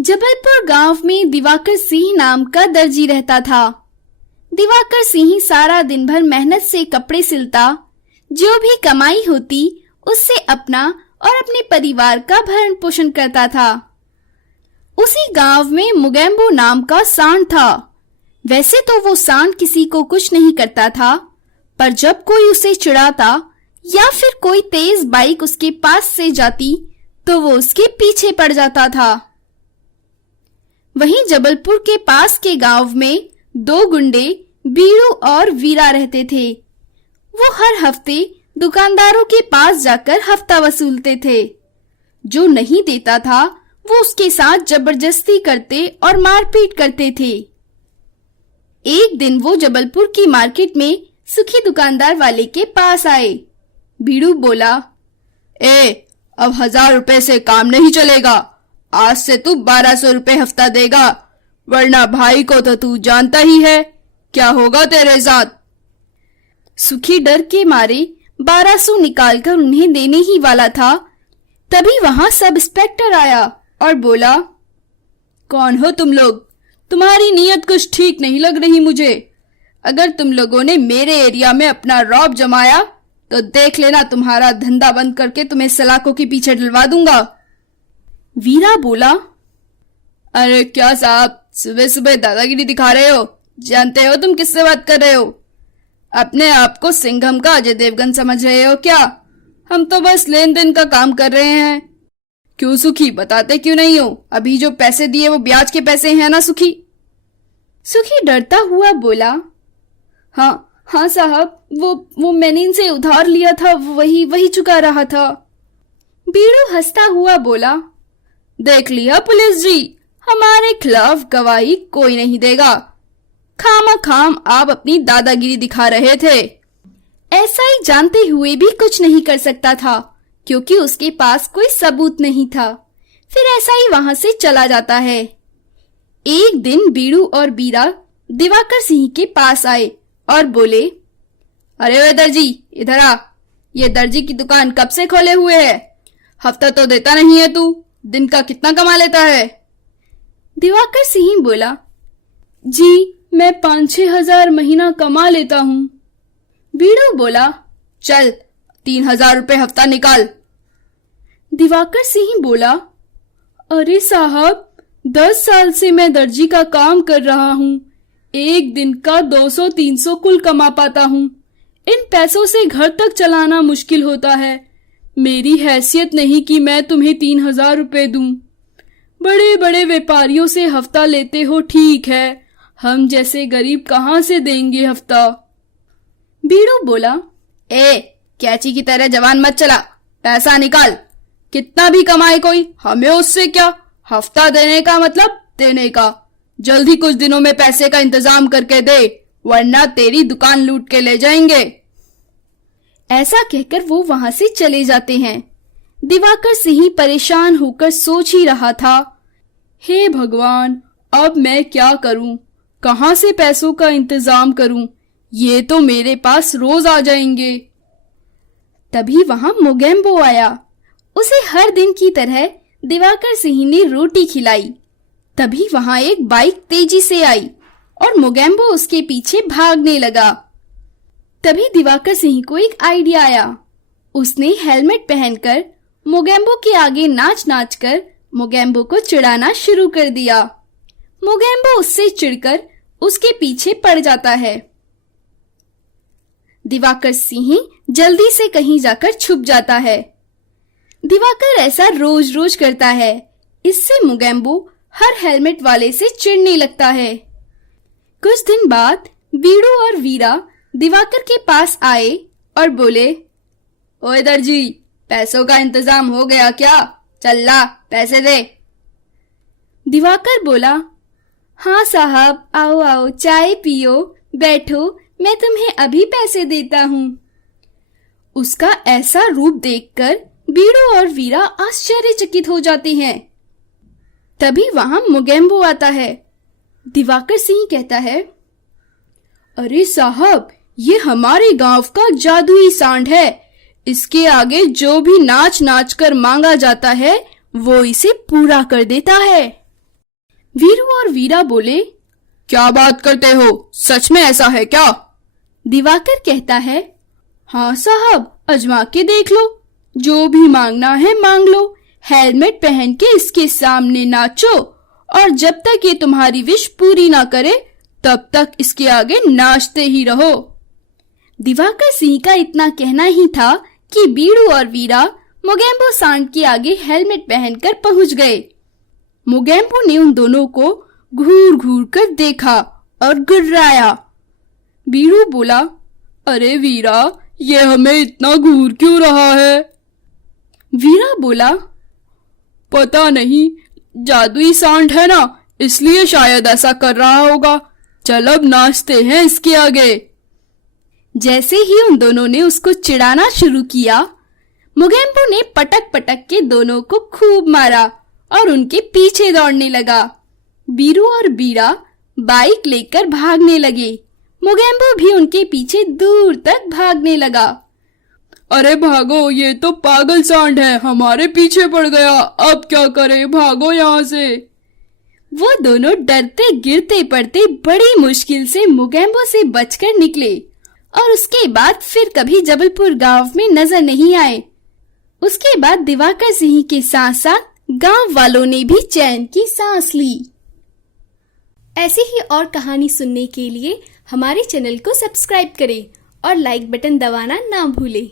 जबलपुर गांव में दिवाकर सिंह नाम का दर्जी रहता था। दिवाकर सिंह सारा दिन भर मेहनत से कपड़े सिलता, जो भी कमाई होती उससे अपना और अपने परिवार का भरण पोषण करता था। उसी गांव में मुगेम्बो नाम का सांड था। वैसे तो वो सांड किसी को कुछ नहीं करता था, पर जब कोई उसे चिढ़ाता या फिर कोई तेज बाइक उसके पास से जाती तो वो उसके पीछे पड़ जाता था। वहीं जबलपुर के पास के गांव में दो गुंडे बीड़ू और वीरा रहते थे। वो हर हफ्ते दुकानदारों के पास जाकर हफ्ता वसूलते थे। जो नहीं देता था वो उसके साथ जबरदस्ती करते और मारपीट करते थे। एक दिन वो जबलपुर की मार्केट में सुखी दुकानदार वाले के पास आए। बीड़ू बोला, अब 1000 रुपए से काम नहीं चलेगा। आज से तू 1200 रुपए हफ्ता देगा, वरना भाई को तो तू जानता ही है क्या होगा तेरे साथ। सुखी डर के मारे 1200 निकालकर उन्हें देने ही वाला था, तभी वहां सब इंस्पेक्टर आया और बोला, कौन हो तुम लोग? तुम्हारी नीयत कुछ ठीक नहीं लग रही मुझे। अगर तुम लोगों ने मेरे एरिया में अपना रौब जमाया तो देख लेना, तुम्हारा धंधा बंद करके तुम्हें सलाखों के पीछे डलवा दूंगा। वीरा बोला, अरे क्या साहब, सुबह सुबह दादागिरी दिखा रहे हो? जानते हो तुम किससे बात कर रहे हो? अपने आप को सिंघम का अजय देवगन समझ रहे हो क्या? हम तो बस लेन देन का काम कर रहे हैं। क्यों सुखी, बताते क्यों नहीं हो? अभी जो पैसे दिए वो ब्याज के पैसे हैं ना सुखी? सुखी डरता हुआ बोला, हाँ साहब, वो मैंने इनसे उधार लिया था, वही चुका रहा था। बीड़ू हंसता हुआ बोला, देख लिया पुलिस जी, हमारे खिलाफ गवाही कोई नहीं देगा। खाम आप अपनी दादागिरी दिखा रहे थे। ऐसा ही जानते हुए भी कुछ नहीं कर सकता था, क्योंकि उसके पास कोई सबूत नहीं था। फिर ऐसा ही वहां से चला जाता है। एक दिन बीड़ू और बीरा दिवाकर सिंह के पास आए और बोले, अरे वे दर्जी, इधर आ। ये दर्जी की दुकान कब से खोले हुए है? हफ्ता तो देता नहीं है तू। दिन का कितना कमा लेता है? दिवाकर सिंह बोला, जी मैं 5-6 हजार महीना कमा लेता हूँ। बीड़ू बोला, चल 3000 रुपए हफ्ता निकाल। दिवाकर सिंह बोला, अरे साहब, 10 साल से मैं दर्जी का काम कर रहा हूँ। एक दिन का 200-300 कुल कमा पाता हूँ। इन पैसों से घर तक चलाना मुश्किल होता है। मेरी हैसियत नहीं कि मैं तुम्हें 3000 रुपए दूं। बड़े बड़े व्यापारियों से हफ्ता लेते हो ठीक है, हम जैसे गरीब कहाँ से देंगे हफ्ता? बीड़ू बोला, कैची की तरह जवान मत चला, पैसा निकाल। कितना भी कमाए कोई, हमें उससे क्या? हफ्ता देने का मतलब देने का। जल्दी कुछ दिनों में पैसे का इंतजाम करके दे, वरना तेरी दुकान लूट के ले जाएंगे। ऐसा कहकर वो वहां से चले जाते हैं। दिवाकर सिंह परेशान होकर सोच ही रहा था, हे भगवान, अब मैं क्या करूं? कहां से पैसों का इंतजाम करूं? ये तो मेरे पास रोज आ जाएंगे। तभी वहां मुगेम्बो आया। उसे हर दिन की तरह दिवाकर सिंह ने रोटी खिलाई। तभी वहां एक बाइक तेजी से आई और मुगेम्बो उसके पीछे भागने लगा। तभी दिवाकर सिंह को एक आइडिया आया। उसने हेलमेट पहनकर मुगेम्बो के आगे नाच नाच कर मुगेम्बो को चिढ़ाना शुरू कर दिया। मुगेम्बो उससे चिढ़कर उसके पीछे पड़ जाता है। दिवाकर सिंह जल्दी से कहीं जाकर छुप जाता है। दिवाकर ऐसा रोज रोज करता है। इससे मुगेम्बो हर हेलमेट वाले से चिढ़ने लगता है। कुछ दिन बाद बीड़ू और वीरा दिवाकर के पास आए और बोले, ओए दर्जी, पैसों का इंतजाम हो गया क्या? चल ला, पैसे दे। दिवाकर बोला, हाँ साहब, आओ चाय पियो, बैठो, मैं तुम्हें अभी पैसे देता हूँ। उसका ऐसा रूप देखकर बीड़ू और वीरा आश्चर्यचकित हो जाते हैं। तभी वहां मुगेम्बो आता है। दिवाकर सिंह कहता है, अरे साहब, ये हमारे गांव का जादुई सांड है। इसके आगे जो भी नाच नाच कर मांगा जाता है वो इसे पूरा कर देता है। वीरू और वीरा बोले, क्या बात करते हो, सच में ऐसा है क्या? दिवाकर कहता है, हाँ साहब, अजमा के देख लो, जो भी मांगना है मांग लो। हेलमेट पहन के इसके सामने नाचो और जब तक ये तुम्हारी विश पूरी ना करे तब तक इसके आगे नाचते ही रहो। दिवाकर सिंह का इतना कहना ही था कि बीड़ू और वीरा मोगेम्बो सांड के आगे हेलमेट पहनकर पहुंच गए। मोगेम्बो ने उन दोनों को घूर घूर कर देखा और गुर्राया। बीड़ू बोला, अरे वीरा, ये हमें इतना घूर क्यों रहा है? वीरा बोला, पता नहीं, जादुई सांड है ना, इसलिए शायद ऐसा कर रहा होगा। चल अब नाचते हैं इसके आगे। जैसे ही उन दोनों ने उसको चिढ़ाना शुरू किया, मोगेम्बो ने पटक पटक के दोनों को खूब मारा और उनके पीछे दौड़ने लगा। बीरू और बीरा बाइक लेकर भागने लगे। मोगेम्बो भी उनके पीछे दूर तक भागने लगा। अरे भागो, ये तो पागल सांड है, हमारे पीछे पड़ गया, अब क्या करें, भागो यहाँ से। वो दोनों डरते गिरते पड़ते बड़ी मुश्किल से मोगेम्बो से बचकर निकले और उसके बाद फिर कभी जबलपुर गांव में नजर नहीं आए। उसके बाद दिवाकर सिंह के साथ साथ गांव वालों ने भी चैन की सांस ली। ऐसी ही और कहानी सुनने के लिए हमारे चैनल को सब्सक्राइब करें और लाइक बटन दबाना ना भूलें।